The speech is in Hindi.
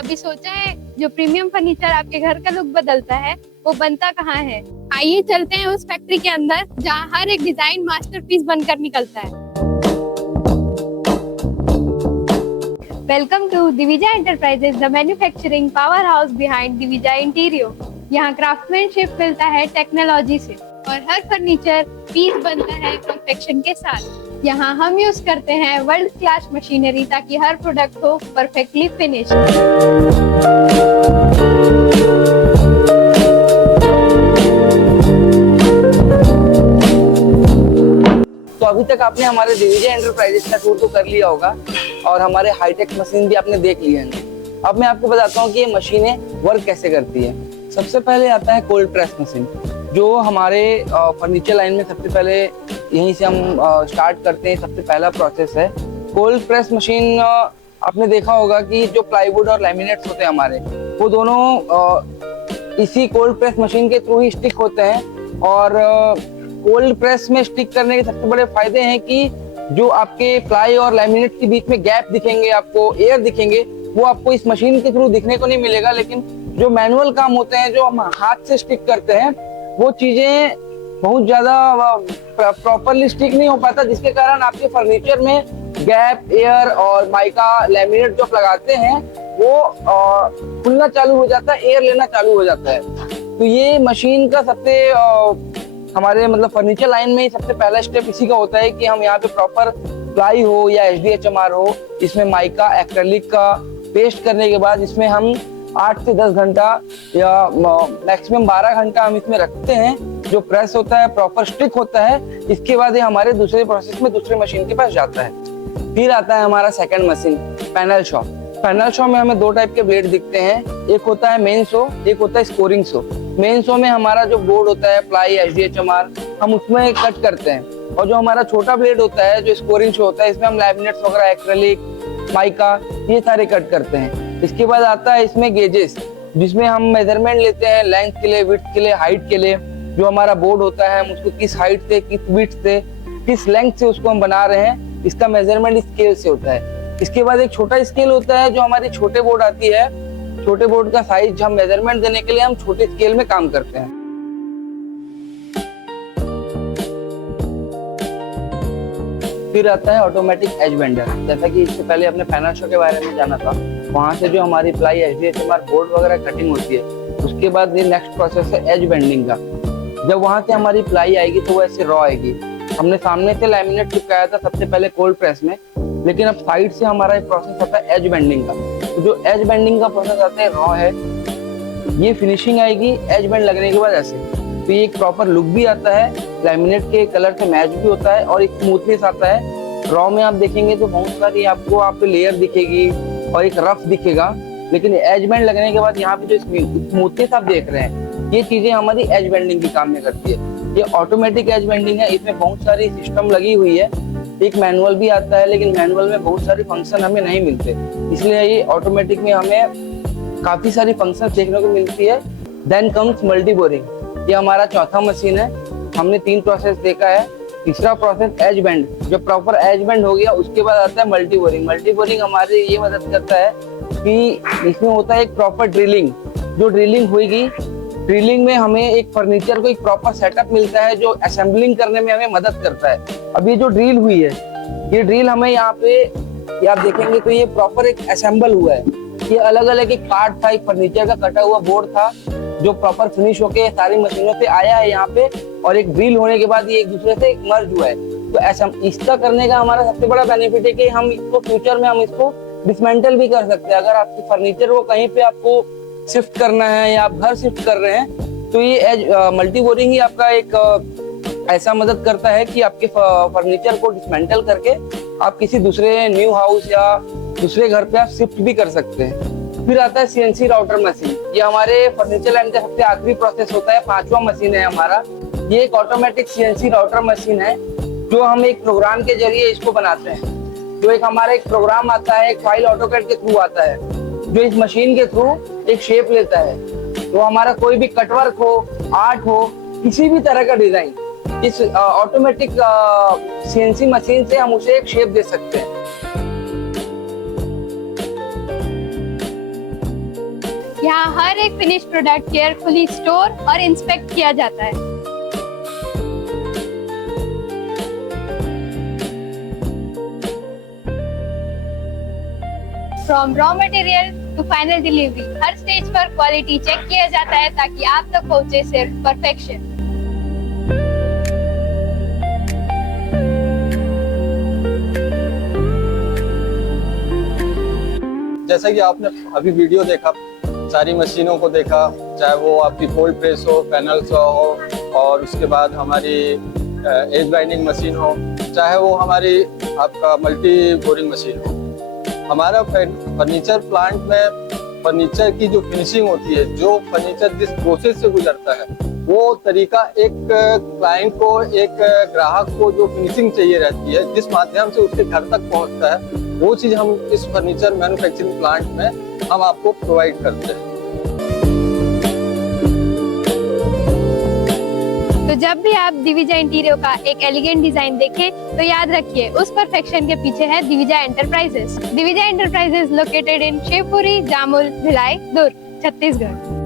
कभी सोचा है जो प्रीमियम फर्नीचर आपके घर का लुक बदलता है वो बनता कहाँ है? आइए चलते हैं उस फैक्ट्री के अंदर जहाँ हर एक डिजाइन मास्टरपीस बनकर निकलता है। Welcome to Divija enterprises, the manufacturing power house behind Divija interior. यहाँ क्राफ्टमैनशिप मिलता है टेक्नोलॉजी से और हर फर्नीचर पीस बनता है परफेक्शन के साथ। यहाँ हम यूज करते हैं वर्ल्ड क्लास मशीनरी ताकि हर प्रोडक्ट हो परफेक्टली फिनिश। तो अभी तक आपने हमारे दिविजा एंटरप्राइजेस का टूर तो कर लिया होगा और हमारे हाईटेक मशीन भी आपने देख लिए हैं। अब मैं आपको बताता हूँ कि ये मशीनें वर्क कैसे करती है। सबसे पहले आता है कोल्ड प्रेस मशीन, जो हमारे फर्नीचर लाइन में सबसे पहले यहीं से हम स्टार्ट करते हैं। सबसे पहला प्रोसेस है कोल्ड प्रेस मशीन। आपने देखा होगा कि जो प्लाईवुड और लैमिनेट्स होते हैं हमारे, वो दोनों इसी कोल्ड प्रेस मशीन के थ्रू ही स्टिक होते हैं। और कोल्ड प्रेस में स्टिक करने के सबसे बड़े फायदे हैं कि जो आपके प्लाई और लैमिनेट के बीच में गैप दिखेंगे, आपको एयर दिखेंगे, वो आपको इस मशीन के थ्रू दिखने को नहीं मिलेगा। लेकिन जो मैनुअल काम होते हैं, जो हम हाथ से स्टिक करते हैं, वो चीजें बहुत ज्यादा प्रॉपरली स्टिक नहीं हो पाता, जिसके कारण आपके फर्नीचर में गैप, एयर और माइका लैमिनेट जो लगाते हैं वो खुलना चालू हो जाता है, एयर लेना चालू हो जाता है। तो ये मशीन का सबसे हमारे मतलब फर्नीचर लाइन में सबसे पहला स्टेप इसी का होता है कि हम यहाँ पे प्रॉपर प्लाई हो या HDHMR हो, इसमें माइका एक्रेलिक का पेस्ट करने के बाद इसमें हम 8 से 10 घंटा या मैक्सिमम 12 घंटा हम इसमें रखते हैं। जो प्रेस होता है प्रॉपर स्टिक होता है। इसके बाद ये हमारे दूसरे प्रोसेस में दूसरे मशीन के पास जाता है। फिर आता है हमारा second machine, panel Shaw. Panel Shaw में हमें दो टाइप के ब्लेड दिखते हैं, एक होता है मेन शो, एक होता है स्कोरिंग शो। मेन शो में हमारा जो बोर्ड होता है प्लाई HDHMR, हम उसमें कट करते हैं। और जो हमारा छोटा ब्लेड होता है जो स्कोरिंग शो होता है, इसमें हम लैमिनेट्स वगैरह, एक्रेलिक, माइका, ये सारे कट करते हैं। इसके बाद आता है इसमें गेजेस, जिसमें हम मेजरमेंट लेते हैं लेंथ के लिए, विड्थ के लिए, हाइट के लिए। जो हमारा बोर्ड होता है हम उसको किस हाइट से, किस विड्थ से, किस लेंथ से उसको हम बना रहे हैं, इसका मेजरमेंट स्केल से होता है। इसके बाद एक छोटा स्केल होता है जो हमारी छोटे बोर्ड आती है। छोटे बोर्ड का साइज हम मेजरमेंट देने के लिए हम छोटे स्केल में काम करते हैं। फिर आता है ऑटोमेटिक एज बेंडर। जैसा कि इससे पहले अपने पैनल शो के बारे में जाना था, वहां से जो हमारी प्लाई HDHMR बोर्ड वगैरह कटिंग होती है, उसके बाद ये नेक्स्ट प्रोसेस है एज बेंडिंग का। जब वहां से हमारी प्लाई आएगी तो वो ऐसे रॉ आएगी। हमने सामने से लैमिनेट चिपकाया था सबसे पहले कोल्ड प्रेस में, लेकिन अब साइड से हमारा एक प्रोसेस आता है एज बेंडिंग का। तो जो एज बेंडिंग का प्रोसेस आता है रॉ है, ये फिनिशिंग आएगी एज बेंड लगने के बाद ऐसे। तो ये एक प्रॉपर लुक भी आता है, लैमिनेट के कलर से मैच भी होता है और एक स्मूथनेस आता है। रॉ में आप देखेंगे तो बहुत सारी आपको आप पे लेयर दिखेगी और एक रफ दिखेगा, लेकिन एज बेंड लगने के बाद यहाँ पे जो स्मूथनेस आप देख रहे हैं, ये चीजें हमारी एज बेंडिंग की काम में करती है। ये ऑटोमेटिक एज बेंडिंग है, इसमें बहुत सारी सिस्टम लगी हुई है। एक मैनुअल भी आता है, लेकिन मैनुअल में बहुत सारे फंक्शन हमें नहीं मिलते, इसलिए ये ऑटोमेटिक में हमें काफी सारी फंक्शन देखने को मिलती है। देन कम्स मल्टी बोरिंग, ये हमारा चौथा मशीन है। हमने 3 प्रोसेस देखा है। तीसरा प्रोसेस एज बेंड, जो प्रॉपर एज बेंड हो गया उसके बाद आता है मल्टी बोरिंग। मल्टी बोरिंग हमारे ये मदद करता है कि इसमें होता है एक प्रॉपर ड्रिलिंग। जो ड्रिलिंग होगी, ड्रिलिंग में हमें एक फर्नीचर को एक प्रॉपर सेटअप मिलता है जो असेंबलिंग करने में हमें मदद करता है। अब ये जो ड्रिल हुई है, ये ड्रिल हमें यहाँ पे आप देखेंगे तो ये प्रॉपर एक असेंबल हुआ है। ये अलग अलग एक पार्ट था, एक फर्नीचर का कटा हुआ बोर्ड था जो प्रॉपर फिनिश होके सारी मशीनों पे आया है यहाँ पे, और एक ड्रिल होने के बाद ये एक दूसरे से मर्ज हुआ है। तो ऐसा इसका करने का हमारा सबसे बड़ा बेनिफिट है कि हम इसको फ्यूचर में हम इसको डिसमेंटल भी कर सकते हैं। अगर आपकी फर्नीचर को कहीं पे आपको शिफ्ट करना है या आप घर शिफ्ट कर रहे हैं, तो ये मल्टी बोरिंग ही आपका एक ऐसा मदद करता है कि आपके फर्नीचर को डिसमेंटल करके आप किसी दूसरे न्यू हाउस या दूसरे घर पे आप शिफ्ट भी कर सकते हैं। फिर आता है CNC राउटर मशीन। ये हमारे फर्नीचर लाइन का सबसे आखिरी प्रोसेस होता है, 5वां मशीन है हमारा। ये एक ऑटोमेटिक CNC राउटर मशीन है जो हम एक प्रोग्राम के जरिए इसको बनाते हैं। जो एक हमारा एक प्रोग्राम आता है, एक फाइल ऑटोकैड के थ्रू आता है, जो इस मशीन के थ्रू एक शेप लेता है। तो हमारा कोई भी कटवर्क हो, आर्ट हो, किसी भी तरह का डिजाइन, इस ऑटोमेटिक CNC मशीन से हम उसे एक शेप दे सकते हैं। यहाँ हर एक फिनिश प्रोडक्ट केयरफुली स्टोर और इंस्पेक्ट किया जाता है। From raw material to final delivery, हर स्टेज पर क्वालिटी चेक किया जाता है ताकि आप तक पहुंचे सिर्फ परफेक्शन। जैसा कि आपने अभी वीडियो देखा, सारी मशीनों को देखा, चाहे वो आपकी कोल्ड प्रेस हो, पैनल्स हो, और उसके बाद हमारी एज बाइंडिंग मशीन हो, चाहे वो हमारी आपका मल्टी बोरिंग मशीन हो। हमारा फर्नीचर प्लांट में फर्नीचर की जो फिनिशिंग होती है, जो फर्नीचर जिस प्रोसेस से गुजरता है, वो तरीका एक क्लाइंट को, एक ग्राहक को जो फिनिशिंग चाहिए रहती है, जिस माध्यम से उसके घर तक पहुंचता है, वो चीज हम इस फर्नीचर मैन्युफैक्चरिंग प्लांट में हम आपको प्रोवाइड करते हैं। तो जब भी आप दिविजा इंटीरियो का एक एलिगेंट डिजाइन देखें तो याद रखिए उस परफेक्शन के पीछे है Divija enterprises. Divija enterprises located in Shivpuri, Jamul, Bhilai, Durg, Chhattisgarh.